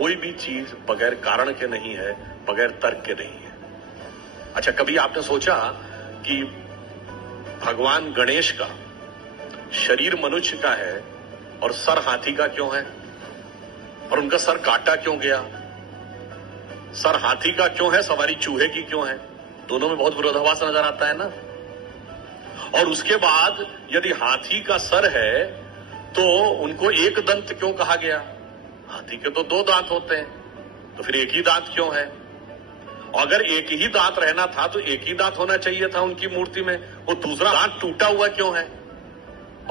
कोई भी चीज बगैर कारण के नहीं है, बगैर तर्क के नहीं है। अच्छा, कभी आपने सोचा कि भगवान गणेश का शरीर मनुष्य का है और सर हाथी का क्यों है? और उनका सर काटा क्यों गया? सर हाथी का क्यों है, सवारी चूहे की क्यों है? दोनों में बहुत विरोधाभास नजर आता है ना। और उसके बाद यदि हाथी का सर है तो उनको एक दंत क्यों कहा गया? हाथी के तो दो दांत होते हैं, तो फिर एक ही दांत क्यों है? और अगर एक ही दांत रहना था तो एक ही दांत होना चाहिए था उनकी मूर्ति में, वो दूसरा दांत टूटा हुआ क्यों है?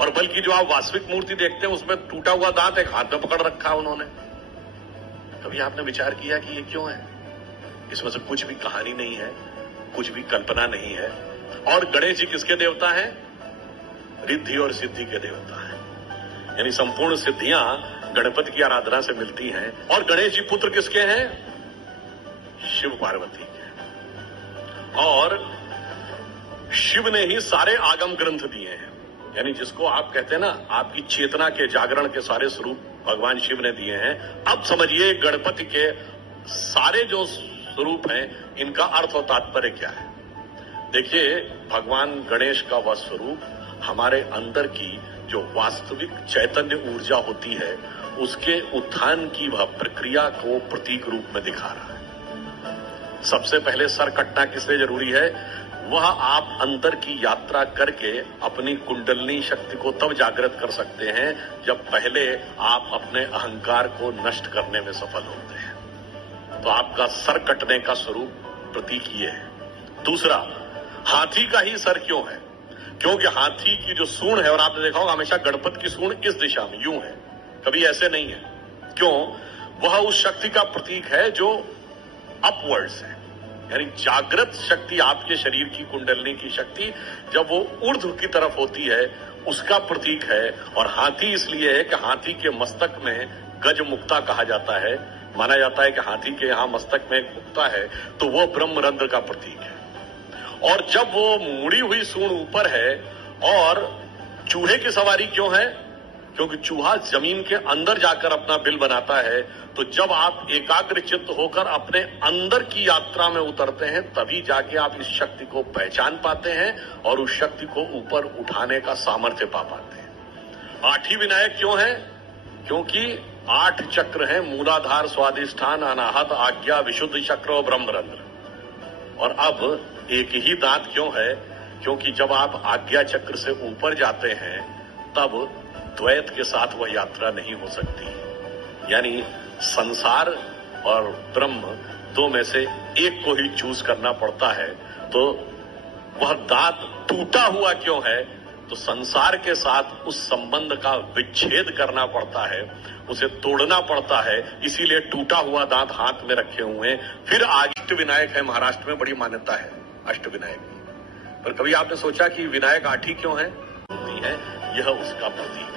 और बल्कि जो आप वास्तविक मूर्ति देखते हैं उसमें टूटा हुआ दांत एक हाथ में पकड़ रखा है उन्होंने। कभी आपने विचार किया कि ये क्यों है? इसमें से कुछ भी कहानी नहीं है, कुछ भी कल्पना नहीं है। और गणेश जी किसके देवता हैं? रिद्धि और सिद्धि के देवता हैं, यानी संपूर्ण सिद्धियां गणपति की आराधना से मिलती हैं। और गणेश जी पुत्र किसके हैं? शिव पार्वती के। और शिव ने ही सारे आगम ग्रंथ दिए हैं, यानी जिसको आप कहते हैं ना, आपकी चेतना के जागरण के सारे स्वरूप भगवान शिव ने दिए हैं। अब समझिए गणपति के सारे जो स्वरूप हैं इनका अर्थ और तात्पर्य क्या है। देखिए, भगवान गणेश का वह स्वरूप हमारे अंदर की जो वास्तविक चैतन्य ऊर्जा होती है उसके उत्थान की वह प्रक्रिया को प्रतीक रूप में दिखा रहा है। सबसे पहले सर कटना किस लिए जरूरी है? वह आप अंदर की यात्रा करके अपनी कुंडलिनी शक्ति को तब जागृत कर सकते हैं जब पहले आप अपने अहंकार को नष्ट करने में सफल होते हैं। तो आपका सर कटने का स्वरूप प्रतीक ये है। दूसरा, हाथी का ही सर क्यों है? क्योंकि हाथी की जो सूंड है, और आपने देखा होगा हमेशा गणपति की सूंड इस दिशा में यूं है, कभी ऐसे नहीं है। क्यों? वह उस शक्ति का प्रतीक है जो अपवर्ड्स है, यानी जागृत शक्ति, आपके शरीर की कुंडलिनी की शक्ति जब वो ऊर्ध्व की तरफ होती है उसका प्रतीक है। और हाथी इसलिए है कि हाथी के मस्तक में गज मुक्ता कहा जाता है। माना जाता है कि हाथी के यहां मस्तक में एक मुक्ता है तो वो ब्रह्मरंध्र का प्रतीक है। और जब वो मुड़ी हुई सूंड ऊपर है, और चूहे की सवारी क्यों है? क्योंकि चूहा जमीन के अंदर जाकर अपना बिल बनाता है। तो जब आप एकाग्र चित्त होकर अपने अंदर की यात्रा में उतरते हैं तभी जाके आप इस शक्ति को पहचान पाते हैं और उस शक्ति को ऊपर उठाने का सामर्थ्य पा पाते हैं। आठी विनायक क्यों है? क्योंकि 8 चक्र हैं, मूलाधार, स्वाधिष्ठान, अनाहत, आज्ञा, विशुद्ध चक्र और ब्रह्मरंध्र। और अब एक ही दांत क्यों है? क्योंकि जब आप आज्ञा चक्र से ऊपर जाते हैं तब द्वैत के साथ वह यात्रा नहीं हो सकती, यानी संसार और ब्रह्म दो में से एक को ही चूज करना पड़ता है। तो वह दांत टूटा हुआ क्यों है? तो संसार के साथ उस संबंध का विच्छेद करना पड़ता है, उसे तोड़ना पड़ता है, इसीलिए टूटा हुआ दांत हाथ में रखे हुए हैं। फिर अष्टविनायक है, महाराष्ट्र में बड़ी मान्यता है अष्टविनायक की। पर कभी आपने सोचा कि विनायक आठी क्यों है? नहीं है, यह उसका प्रतीक